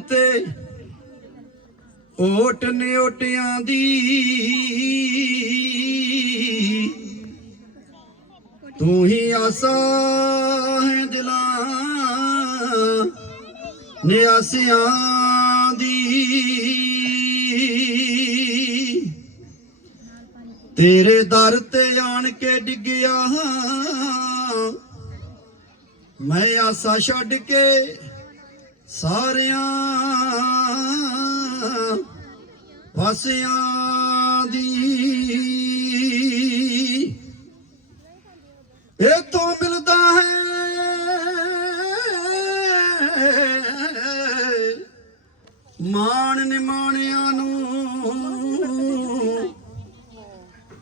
ਤੇ ਓਟ ਨਿਓਟਿਆਂ ਦੀ ਤੂੰ ਹੀ ਆਸਾ ਹੈ ਦਿਲਾਂ ਨਿਆਸਿਆਂ ਦੀ। ਤੇਰੇ ਦਰ ਤੇ ਆਣ ਕੇ ਡਿੱਗਿਆ, ਮੈਂ ਆਸਾ ਛੱਡ ਕੇ ਸਾਰਿਆਂ ਫਸਿਆਂ ਦੀ ਇਹ ਤੋਂ ਮਿਲਦਾ ਹੈ ਮਾਣ ਨਿਮਾਣਿਆਂ ਨੂੰ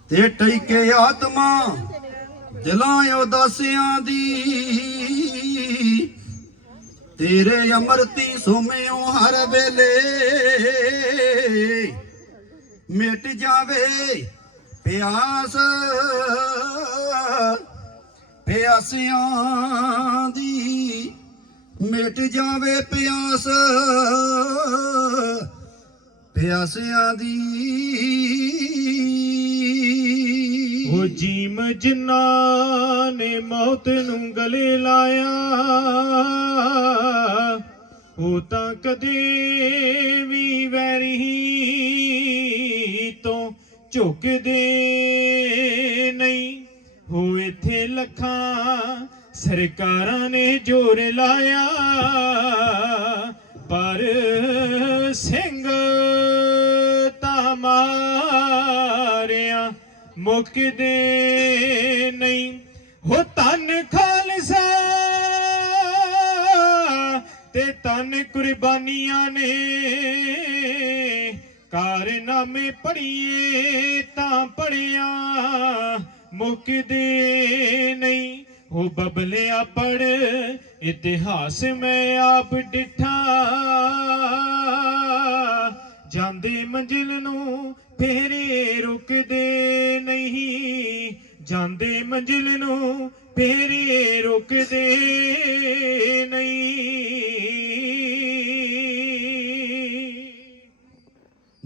ਤੇ ਟਿਕੇ ਆਤਮਾ, ਦਿਲਾਂ ਉਦਾਸੀਆਂ ਦੀ ਤੇਰੇ ਅਮਰਤੀ ਸੋਮਿਓ ਹਰ ਵੇਲੇ। ਮਿਟ ਜਾਵੇ ਪਿਆਸ, ਪਿਆਸਿਆਂ ਦੀ। ਮਿਟ ਜਾਵੇ ਪਿਆਸ, ਪਿਆਸਿਆਂ ਦੀ। ਉਹ ਜੀਮ ਜਿਨ੍ਹਾਂ ਨੇ ਮੌਤ ਨੂੰ ਗਲੇ ਲਾਇਆ ਉਹ ਤਾਂ ਕਦੇ ਵੀ ਵੈਰੀ ਤੋਂ ਝੁਕਦੇ ਨਹੀਂ। ਹੋ ਇੱਥੇ ਲੱਖਾਂ ਸਰਕਾਰਾਂ ਨੇ ਜ਼ੋਰ ਲਾਇਆ, ਪਰ ਸਿੰਘ ਤਾਂ ਮਾਰਿਆ ਮੁੱਕਦੇ ਨਹੀਂ। ਹੋ ਤਨ ਖਾਲਸਾ ਤੇ ਤਨ ਕੁਰਬਾਨੀਆਂ ਨੇ। ਕਾਰਨਾਮੇ ਪੜੀਏ ਤਾਂ ਪੜਿਆ ਮੁੱਕਦੇ ਨਹੀਂ। ਹੋ ਬਬਲਿਆ ਪੜ, ਇਤਿਹਾਸ ਮੈਂ ਆਪ ਡਿਠਾ। ਜਾਂਦੇ ਮੰਜ਼ਿਲ ਨੂੰ ਫੇਰੇ ਰੁਕਦੇ ਨਹੀਂ। ਜਾਂਦੇ ਮੰਜ਼ਿਲ ਨੂੰ ਫੇਰੇ ਰੁਕਦੇ ਨਹੀਂ।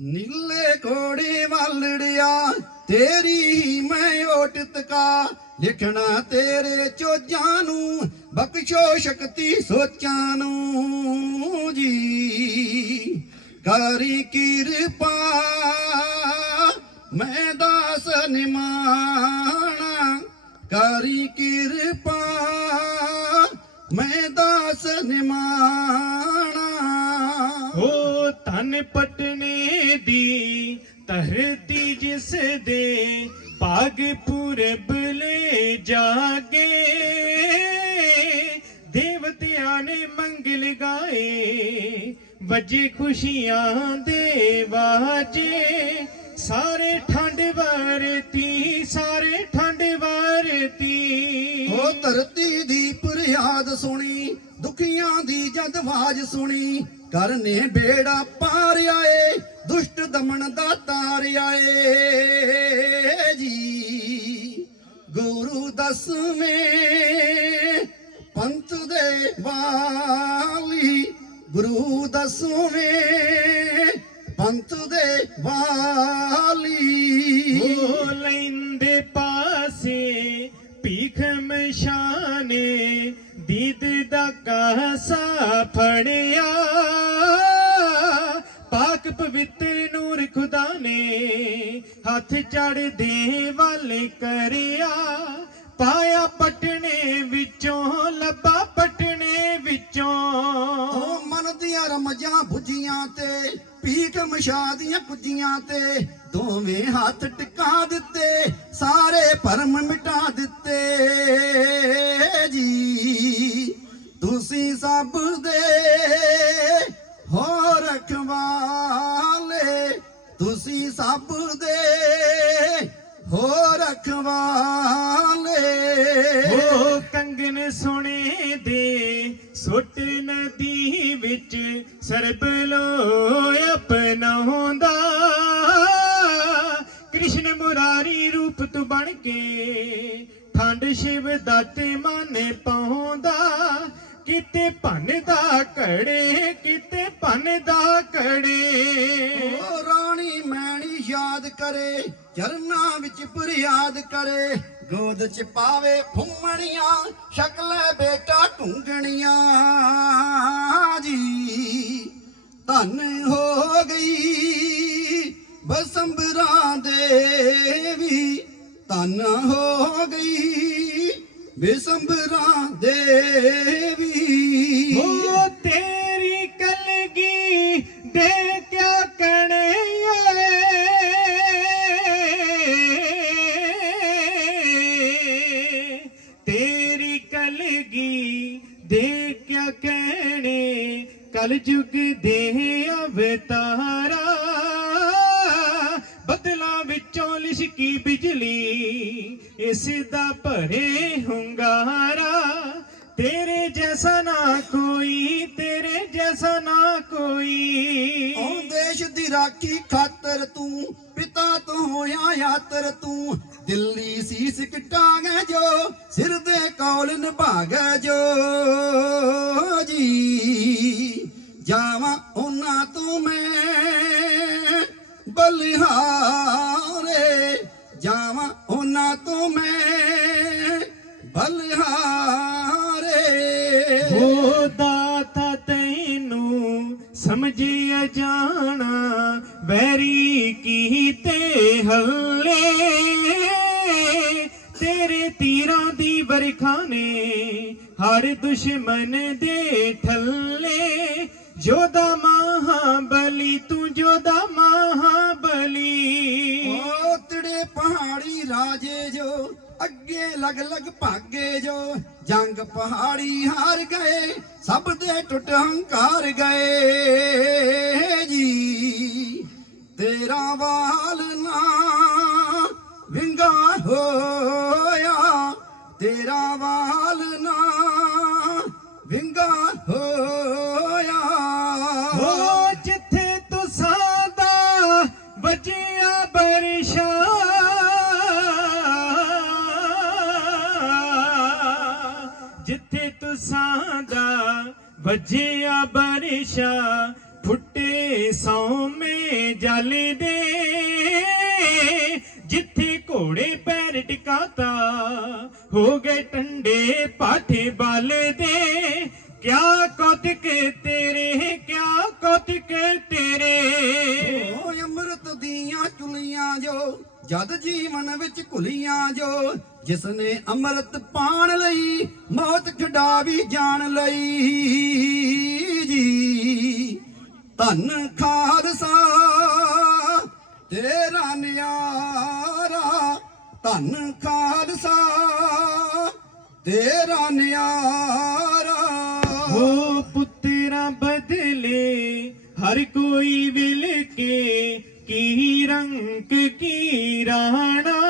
ਨੀਲੇ ਘੋੜੇ ਵਾਲੜਿਆ, ਤੇਰੀ ਮੈਂ ਓਟ ਤਕਾ ਲਿਖਣਾ ਤੇਰੇ ਚੋਜਾਂ ਨੂੰ, ਬਖਸ਼ੋ ਸ਼ਕਤੀ ਸੋਚਾਂ ਨੂੰ। ਜੀ ਕਰੀ ਕਿਰਪਾ, ਮੈਂ ਦਾਸ ਨਿਮਾਣਾ। ਕਰੀ ਕਿਰਪਾ, ਮੈਂ ਦਾਸ ਨਿਮਾਣਾ। ਹੋ ਤਨ ਪਟਨੇ ਦੀ ਧਰਤੀ ਜਿਸ ਦੇ ਭਾਗ ਪੂਰਬ ਲੈ ਜਾਗੇ। ਦੇਵਤਿਆਂ ਨੇ ਮੰਗਲ ਗਾਏ ਵਜੇ ਖੁਸ਼ੀਆਂ ਦੇ ਵਾਜੇ, ਸਾਰੇ ਠੰਡ ਵਰਤੀ, ਸਾਰੇ ਠੰਡ ਵਰਤੀ। ਉਹ ਧਰਤੀ ਦੀ ਫਰਿਆਦ ਸੁਣੀ, ਦੁਖੀਆਂ ਦੀ ਜਦ ਆਵਾਜ਼ ਸੁਣੀ, ਕਰਨੇ ਬੇੜਾ ਪਾਰ ਆਏ, ਦੁਸ਼ਟ ਦਮਨ ਦਾ ਤਾਰ ਆਏ। ਜੀ, ਗੁਰੂ ਦਸਵੇਂ ਪੰਥ ਦੇ ਵਾਲੀ ਗੁਰੂ ਦਸਵੇਂ ਪੰਥ ਦੇ ਵਾਲੀ। ਉਹ ਲੈਂਦੇ ਪਾਸੇ ਭੀਖ ਮਸ਼ਾਨੇ ਦੀਦ ਦਾ ਕਾਸਾ ਫੜਿਆ। ਪਾਕ ਪਵਿੱਤਰ ਨੂਰ ਖੁਦਾ ਨੇ ਹੱਥ ਚੜਦੇ ਵਾਲੇ ਕਰਿਆ। ਪਾਇਆ ਪਟਨੇ ਵਿੱਚੋਂ, ਲੱਭਾ ਪਟਨੇ ਵਿੱਚੋਂ। ਰਮਜਾਂ ਭੁਜੀਆਂ ਤੇ ਪੀਕ ਮਸ਼ਾਦੀਆਂ ਦੀਆਂ ਤੇ, ਦੋਵੇਂ ਹੱਥ ਟਿਕਾ ਦਿੱਤੇ, ਸਾਰੇ ਭਰਮ ਮਿਟਾ ਦਿੱਤੇ। ਜੀ, ਤੁਸੀਂ ਸਭ ਦੇ ਹੋ ਰਖਵਾਲੇ ਤੁਸੀਂ ਸਭ ਦੇ ਹੋ ਰਖਵਾਲੇ ਉਹ ਕੰਗਨ ਸੁਣੇ ਦੇ ਸੁੱਟ ਨਦੀ ਵਿੱਚ ਸਰਬ ਲੋ ਕ੍ਰਿਸ਼ਨ ਮੁਰਾਰੀ ਰੂਪ ਤੂੰ ਬਣ ਕੇ ਠੰਡ ਸ਼ਿਵ ਦਾਤੇ ਮਾਨੇ ਪਾਉਂਦਾ। ਕਿਤੇ ਭੰਨ ਦਾ ਘੜੇ, ਕਿਤੇ ਭੰਨ ਦਾ ਘੜੇ। ਓ ਰਾਣੀ ਮੈਣੀ ਯਾਦ ਕਰੇ ਚਰਨਾਂ ਵਿੱਚ ਫਰਿਆਦ ਕਰੇ। ਗੋਦ ਚ ਪਾਵੇ ਫੁੰਮਣੀਆਂ, ਸ਼ਕਲ ਬੇਟਾ ਢੂੰਗਣੀਆਂ ਜੀ, ਧਨ ਹੋ ਗਈ ਬਸੰਬਰਾਂ ਦੇਵੀ ਧਨ ਹੋ ਗਈ ਬਿਸੰਬਰਾਂ ਦੇਵੀ ਉਹ ਤੇਰੀ ਕਲਗੀ ਦੇ ਕੋਈ, ਤੇਰੇ ਜੈਸਾ ਨਾ ਕੋਈ। ਓ ਦੇਸ਼ ਦੀ ਰਾਖੀ ਖਾਤਰ ਤੂੰ, ਪਿਤਾ ਤੋਂ ਹੋਇਆ ਯਾਤਰ ਤੂੰ। ਦਿੱਲੀ ਸੀਸ ਕਟਾਂਗੇ ਜੋ, ਸਿਰ ਦੇ ਕੌਲ ਨਿਭਾਗੇ ਜੋ। ਜੀ, ਜਾਵਾਂ ਉਹਨਾਂ ਤੋਂ ਮੈਂ ਬਲਿਹਾਰੇ। ਜਾਵਾਂ ਉਹਨਾਂ ਤੋਂ ਮੈਂ ਬਲਿਹਾਰੇ। ਜਾਣਾ, ਵੈਰੀ ਕੀਤੇ ਹੱਲੇ। ਤੇਰੇ ਤੀਰਾਂ ਦੀ ਵਰਖਾ ਨੇ ਹਰ ਦੁਸ਼ਮਨ ਦੇ ਠੱਲੇ। ਜੋਦਾ ਮਹਾਬਲੀ, ਤੂੰ ਜੋਦਾ ਮਹਾਬਲੀ। ਰਾਜੇ ਜੋ, ਅੱਗੇ ਲਗ ਲਗ ਭਾਗੇ ਜੋ। ਜੰਗ ਪਹਾੜੀ ਹਾਰ ਗਏ, ਸਭ ਦੇ ਟੁੱਟ ਹੰਕਾਰ ਗਏ। ਜੀ, ਤੇਰਾ ਵਾਲ ਨਾ ਵਿੰਗਾ ਹੋਇਆ। ਤੇਰਾ ਵਾਲ ਨਾ ਵਿੰਗਾ ਹੋਇਆ। ਹੋ ਜਿੱਥੇ ਤੁਸਾਂ ਦਾ ਵਜਿਆ ਬਰਸ਼ਾ ਵਜਿਆ ਬਰਸ਼ਾ ਫੁੱਟੇ ਸੌਮੇ ਜਲ ਦੇ। ਜਿੱਥੇ ਘੋੜੇ ਪੈਰ ਟਿਕਾਤਾ, ਹੋ ਗਏ ਟੰਡੇ ਪਾਠੇ ਬਲ ਦੇ। ਕਿਆ ਕੌਤਕ ਤੇਰੇ, ਕਿਆ ਕੌਤਕ ਤੇਰੇ। ਜੋ, ਜਦ ਜੀਵਨ ਵਿੱਚ ਘੁਲੀਆਂ ਜੋ ਜਿਸ ਨੇ ਅੰਮ੍ਰਿਤ ਪਾਣ ਲਈ, ਮੌਤ ਖਡਾ ਵੀ ਜਾਣ ਲਈ। ਜੀ, ਧੰਨ ਖਾਲਸਾ, ਤੇਰਾ ਨਿਆਰਾ, ਧੰਨ ਖਾਲਸਾ, ਤੇਰਾ ਨਿਆਰਾ। ਹੋ ਪੁੱਤਰਾ ਬਦਲੇ, ਹਰ ਕੋਈ ਵਿਲ ਕੇ ਕੀ ਰੰਗ ਕੀ ਰਾਣਾ?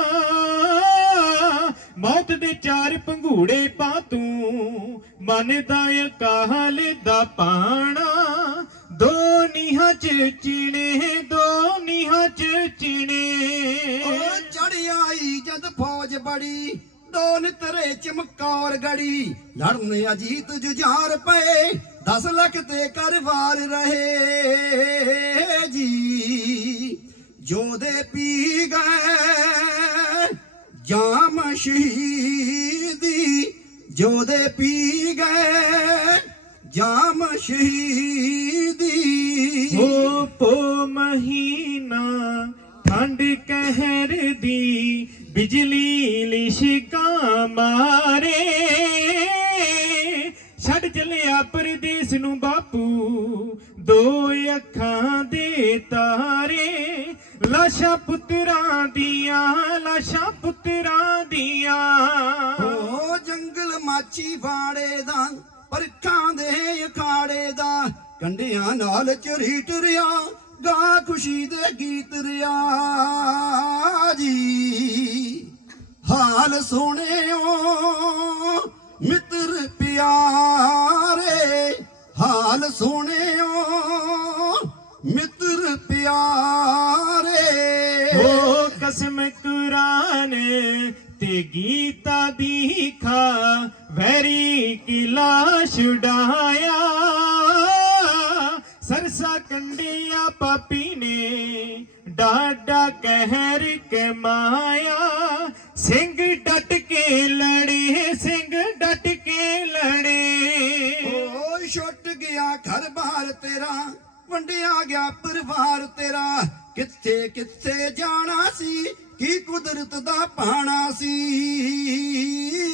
ਮੌਤ ਦੇ ਚਾਰ ਪੰਘੂੜੇ ਪਾ ਤੂੰ, ਮਨ ਦਾ ਕਾਹਲ ਦਾ ਪਾਣਾ। ਦੋ ਨੀਹਾਂ ਚ ਚਿਣੇ, ਦੋ ਨੀਹਾਂ ਚ ਚਿਣੇ। ਓ ਚੜ ਆਈ ਜਦ ਫੌਜ ਬੜੀ ਦੋਨ ਨਿਤਰੇ ਚਮਕੌਰ ਗੜੀ। ਲੜਨ ਅਜੀਤ ਜੁਝਾਰ ਪਏ 10 ਲੱਖ ਤੇ ਕਰਵਾਰ ਰਹੇ ਜੀ। ਜੋਦੇ ਪੀ ਗਏ, ਜਾਮ ਸ਼ਹੀਦੀ ਜੋਦੇ ਪੀ ਗਏ, ਜਾਮ ਸ਼ਹੀਦੀ ਹੋ ਪੋ ਮਹੀਨਾ ਠੰਡ ਕਹਿਰ ਦੀ, ਬਿਜਲੀ ਲਿਸ਼ਕਾ ਮਾਰੇ। ਛੱਡ ਚੱਲਿਆ ਪਰਦੇਸ ਨੂੰ ਬਾਪੂ, ਦੋ ਅੱਖਾਂ ਦੇ ਤਾਰੇ। ਲਾਸ਼ਾਂ ਪੁੱਤਰਾਂ ਦੀਆਂ, ਲਾਸ਼ਾਂ ਪੁੱਤਰਾਂ ਦੀਆਂ। ਓ ਜੰਗਲ ਮਾਚੀ ਵਾੜੇ ਦਾ, ਪਰਖਾਂ ਦੇ ਅਖਾੜੇ ਦਾ। ਕੰਡਿਆਂ ਨਾਲ ਝਰੀਟ ਰਿਆ ਗਾ ਖੁਸ਼ੀ ਦੇ ਗੀਤ ਰਿਆ ਜੀ। ਹਾਲ ਸੋਹਣਿਓ ਮਿੱਤਰ ਪਿਆਰੇ, ਹਾਲ ਸੋਹਣਿਓ ਮਿੱਤਰ ਪਿਆਰੇ। ਤੇ ਗੀਤਾ ਦੀ ਖਾ ਵੈਰੀ ਕੀ ਲਾਸ਼ ਉਡਾਇਆ ਸਰਸਾ ਕੰਡਿਆ ਪਾਪੀ ਨੇ ਡਾਡਾ ਕਹਿਰ ਕਮਾਇਆ ਸਿੰਘ ਡਟ ਕੇ ਲੜੇ, ਸਿੰਘ ਡਟ ਕੇ ਲੜੇ। ਓ ਛੁੱਟ ਗਿਆ ਘਰ ਬਾਹਰ ਤੇਰਾ, ਵੰਡਿਆ ਗਿਆ ਪਰਿਵਾਰ ਤੇਰਾ। ਕਿੱਥੇ ਕਿੱਥੇ ਜਾਣਾ ਸੀ? ਕੀ ਕੁਦਰਤ ਦਾ ਪਾਣਾ ਸੀ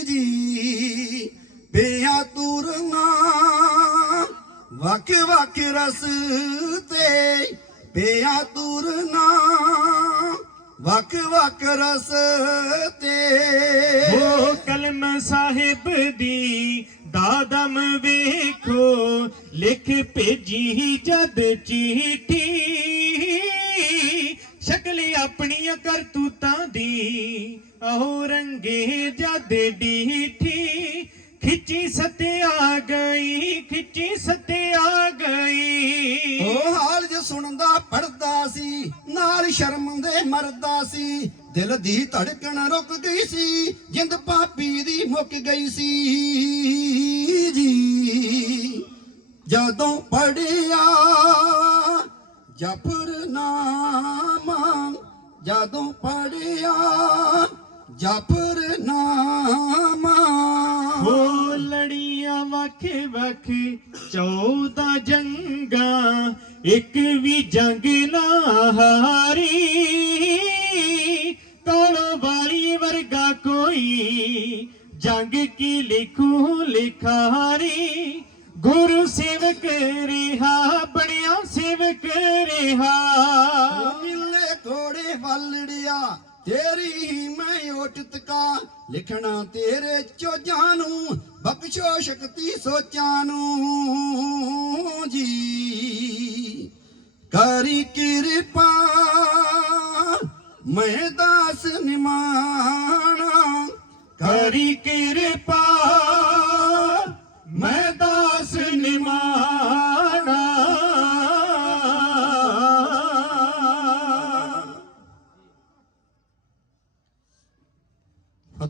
ਜੀ? ਬਿਆ ਤੁਰਨਾ ਵਕ ਵਕ ਰਸਤੇ ਬਿਆ ਤੁਰਨਾ ਵਕ ਵਕ ਰਸਤੇ ਉਹ ਕਲਮ ਸਾਹਿਬ ਦੀ ਦਾਦਮ ਵੇਖੋ, ਲਿਖ ਭੇਜੀ ਜਦ ਚੀਠੀ ਸ਼ਕਲ ਆਪਣੀਆਂ ਕਰਤੂਤਾਂ ਦੀ। ਉਹ ਰੰਗੇ ਜਦ ਡੀਠੀ, ਖਿੱਚੀ ਸਤੇ ਗਈ, ਖਿੱਚੀ ਸਤੇ ਗਈ। ਉਹ ਹਾਲ ਜੇ ਸੁਣਦਾ ਪੜਦਾ ਸੀ, ਨਾਲ ਸ਼ਰਮ ਦੇ ਮਰਦਾ ਸੀ। ਦਿਲ ਦੀ ਧੜਕਣ ਰੁਕ ਗਈ ਸੀ, ਜਿੰਦ ਪਾਪੀ ਦੀ ਮੁੱਕ ਗਈ ਸੀ। ਜੀ, ਜਦੋਂ ਪੜਿਆ ਜਫਰਨਾਮਾ ਜਦੋਂ ਪੜਿਆ ਜਫਰਨਾਮਾ ਹੋ ਲੜੀਆਂ ਵੱਖ ਵੱਖ 14 ਜੰਗਾਂ, ਇੱਕ ਵੀ ਜੰਗ ਨਾ ਹਾਰੀ। ਕੋਲੋਂ ਵਾਲੀ ਵਰਗਾ ਕੋਈ ਜੰਗ ਕੀ ਲਿਖੂ ਲਿਖਾਰੀ। ਗੁਰੂ ਸੇਵਕ ਰਿਹਾ ਬਣਿਆ ਸੇਵਕ ਰਿਹਾ। ਮਿਲੇ ਘੋੜੇ ਵੱਲੜਿਆ ਤੇਰੀ ਹੀ ਮੈਂ ਓਟ ਤਕਾ ਲਿਖਣਾ ਤੇਰੇ ਚੋਜਾਂ ਨੂੰ ਬਖਸ਼ੋ ਸ਼ਕਤੀ ਸੋਚਾਂ ਨੂੰ ਜੀ। ਕਰੀ ਕਿਰਪਾ ਮੈਂ ਦਾਸ ਨਿਮਾਣਾ। ਕਰੀ ਕਿਰਪਾ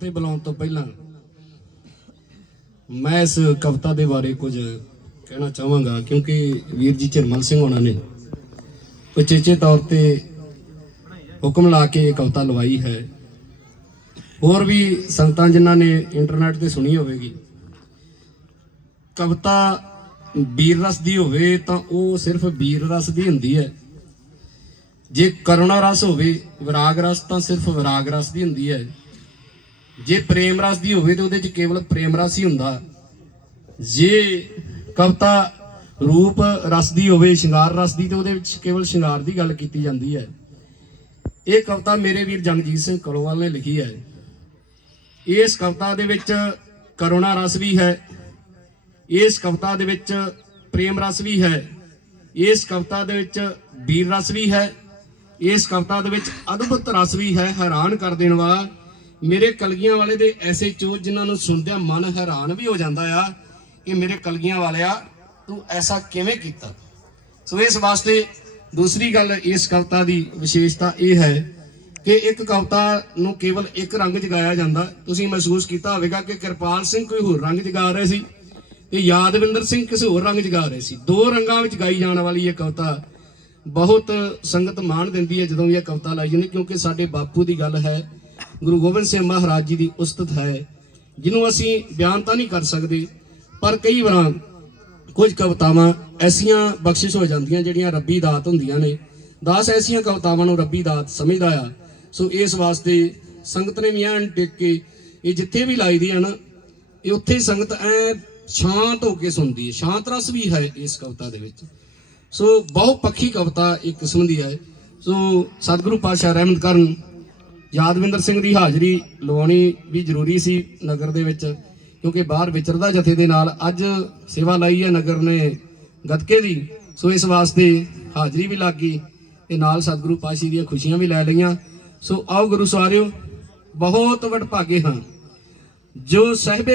ਫਤਿਹ ਬੁਲਾਉਣ ਤੋਂ ਪਹਿਲਾਂ ਮੈਂ ਇਸ ਕਵਿਤਾ ਦੇ ਬਾਰੇ ਕੁਝ ਕਹਿਣਾ ਚਾਹਾਂਗਾ, ਕਿਉਂਕਿ ਵੀਰ ਜੀ ਚਰਮਲ ਸਿੰਘ ਹੋਣਾ ਨੇ ਉਚੇਚੇ ਤੌਰ ਤੇ ਹੁਕਮ ਲਾ ਕੇ ਇਹ ਕਵਿਤਾ ਲਵਾਈ ਹੈ। ਹੋਰ ਵੀ ਸੰਗਤਾਂ ਜਿਨ੍ਹਾਂ ਨੇ ਇੰਟਰਨੈਟ ਤੇ ਸੁਣੀ ਹੋਵੇਗੀ, ਕਵਿਤਾ ਵੀਰ ਰਸ ਦੀ ਹੋਵੇ ਤਾਂ ਉਹ ਸਿਰਫ ਵੀਰ ਰਸ ਦੀ ਹੁੰਦੀ ਹੈ। ਜੇ ਕਰੁਣਾ ਰਸ ਹੋਵੇ, ਵਿਰਾਗ ਰਸ ਤਾਂ ਸਿਰਫ ਵਿਰਾਗ ਰਸ ਦੀ ਹੁੰਦੀ ਹੈ। ਜੇ ਪ੍ਰੇਮ ਰਸ ਦੀ ਹੋਵੇ ਤੇ ਉਹਦੇ ਚ ਕੇਵਲ ਪ੍ਰੇਮ ਰਸ ਹੀ ਹੁੰਦਾ। ਜੇ ਕਵਿਤਾ ਰੂਪ ਰਸ ਦੀ ਹੋਵੇ, ਸ਼ਿੰਗਾਰ ਰਸ ਦੀ, ਤੇ ਉਹਦੇ ਵਿੱਚ ਕੇਵਲ ਸ਼ਿੰਗਾਰ ਦੀ ਗੱਲ ਕੀਤੀ ਜਾਂਦੀ ਹੈ। ਇਹ ਕਵਿਤਾ ਮੇਰੇ ਵੀਰ ਜਗਜੀਤ ਸਿੰਘ ਕਰੋਵਾਲ ਨੇ ਲਿਖੀ ਹੈ। ਇਸ ਕਵਿਤਾ ਦੇ ਵਿੱਚ ਕਰੁਣਾ ਰਸ ਵੀ ਹੈ। ਇਸ ਕਵਿਤਾ ਦੇ ਵਿੱਚ ਪ੍ਰੇਮ ਰਸ ਵੀ ਹੈ। ਇਸ ਕਵਿਤਾ ਦੇ ਵਿੱਚ ਵੀਰ ਰਸ ਵੀ ਹੈ। ਇਸ ਕਵਿਤਾ ਦੇ ਵਿੱਚ ਅਦਭੁਤ ਰਸ ਵੀ ਹੈ। ਹੈਰਾਨ ਕਰ ਦੇਣ ਵਾਲਾ ਮੇਰੇ ਕਲਗੀਆਂ ਵਾਲੇ ਦੇ ਐਸੇ ਚੋਜ ਜਿਨ੍ਹਾਂ ਨੂੰ ਸੁਣਦਿਆਂ ਮਨ ਹੈਰਾਨ ਵੀ ਹੋ ਜਾਂਦਾ ਆ ਕਿ ਮੇਰੇ ਕਲਗੀਆਂ ਵਾਲਿਆ, ਤੂੰ ਐਸਾ ਕਿਵੇਂ ਕੀਤਾ? ਸੋ ਇਸ ਵਾਸਤੇ ਦੂਸਰੀ ਗੱਲ ਇਸ ਕਵਿਤਾ ਦੀ ਵਿਸ਼ੇਸ਼ਤਾ ਇਹ ਹੈ ਕਿ ਇੱਕ ਕਵਿਤਾ ਨੂੰ ਕੇਵਲ ਇੱਕ ਰੰਗ 'ਚ ਗਾਇਆ ਜਾਂਦਾ। ਤੁਸੀਂ ਮਹਿਸੂਸ ਕੀਤਾ ਹੋਵੇਗਾ ਕਿ ਕਿਰਪਾਲ ਸਿੰਘ ਕੋਈ ਹੋਰ ਰੰਗ 'ਚ ਗਾ ਰਹੇ ਸੀ ਤੇ ਯਾਦਵਿੰਦਰ ਸਿੰਘ ਕਿਸੇ ਹੋਰ ਰੰਗ 'ਚ ਗਾ ਰਹੇ ਸੀ। ਦੋ ਰੰਗਾਂ ਵਿੱਚ ਗਾਈ ਜਾਣ ਵਾਲੀ ਇਹ ਕਵਿਤਾ ਬਹੁਤ ਸੰਗਤ ਮਾਣ ਦਿੰਦੀ ਹੈ ਜਦੋਂ ਵੀ ਇਹ ਕਵਿਤਾ ਲਾਈ ਜਾਂਦੀ, ਕਿਉਂਕਿ ਸਾਡੇ ਬਾਪੂ ਦੀ ਗੱਲ ਹੈ ਗੁਰੂ ਗੋਬਿੰਦ ਸਿੰਘ ਮਹਾਰਾਜ ਜੀ ਦੀ ਉਸਤਤ ਹੈ, ਜਿਹਨੂੰ ਅਸੀਂ ਬਿਆਨ ਤਾਂ ਨਹੀਂ ਕਰ ਸਕਦੇ, ਪਰ ਕਈ ਵਾਰਾਂ ਕੁਝ ਕਵਿਤਾਵਾਂ ਐਸੀਆਂ ਬਖਸ਼ਿਸ਼ ਹੋ ਜਾਂਦੀਆਂ ਜਿਹੜੀਆਂ ਰੱਬੀ ਦਾਤ ਹੁੰਦੀਆਂ ਨੇ। ਦਾਸ ਐਸੀਆਂ ਕਵਿਤਾਵਾਂ ਨੂੰ ਰੱਬੀ ਦਾਤ ਸਮਝਦਾ ਆ। ਸੋ ਇਸ ਵਾਸਤੇ ਸੰਗਤ ਨੇ ਵੀ ਐਨ ਟਿਕ ਕੇ ਇਹ ਜਿੱਥੇ ਵੀ ਲਾਈ ਦੀ ਆ ਨਾ ਇਹ ਉੱਥੇ ਸੰਗਤ ਐ ਸ਼ਾਂਤ ਹੋ ਕੇ ਸੁਣਦੀ ਹੈ। ਸ਼ਾਂਤ ਰਸ ਵੀ ਹੈ ਇਸ ਕਵਿਤਾ ਦੇ ਵਿੱਚ। ਸੋ ਬਹੁ ਪੱਖੀ ਕਵਿਤਾ ਇੱਕ ਕਿਸਮ ਦੀ ਹੈ। ਸੋ ਸਤਿਗੁਰੂ ਪਾਤਸ਼ਾਹ ਰਹਿਮਤ ਕਰਨ ਯਾਦਵਿੰਦਰ ਸਿੰਘ ਦੀ ਹਾਜ਼ਰੀ ਲਵਾਉਣੀ ਵੀ ਜ਼ਰੂਰੀ ਸੀ ਨਗਰ ਦੇ ਵਿੱਚ, ਕਿਉਂਕਿ ਬਾਹਰ ਵਿਚਰਦਾ ਜਥੇ ਦੇ ਨਾਲ ਅੱਜ ਸੇਵਾ ਲਈ ਹੈ ਨਗਰ ਨੇ ਗੱਤਕੇ ਦੀ। ਸੋ ਇਸ ਵਾਸਤੇ ਹਾਜ਼ਰੀ ਵੀ ਲੱਗ ਗਈ ਤੇ ਨਾਲ ਸਤਿਗੁਰੂ ਪਾਤਸ਼ਾਹ ਦੀਆਂ ਖੁਸ਼ੀਆਂ ਵੀ ਲੈ ਲਈਆਂ। ਸੋ ਆਓ ਗੁਰੂ ਸਵਾਰਿਓ ਬਹੁਤ ਵਡਭਾਗੇ ਹਾਂ। ਜੋ ਸਹਿਬੇ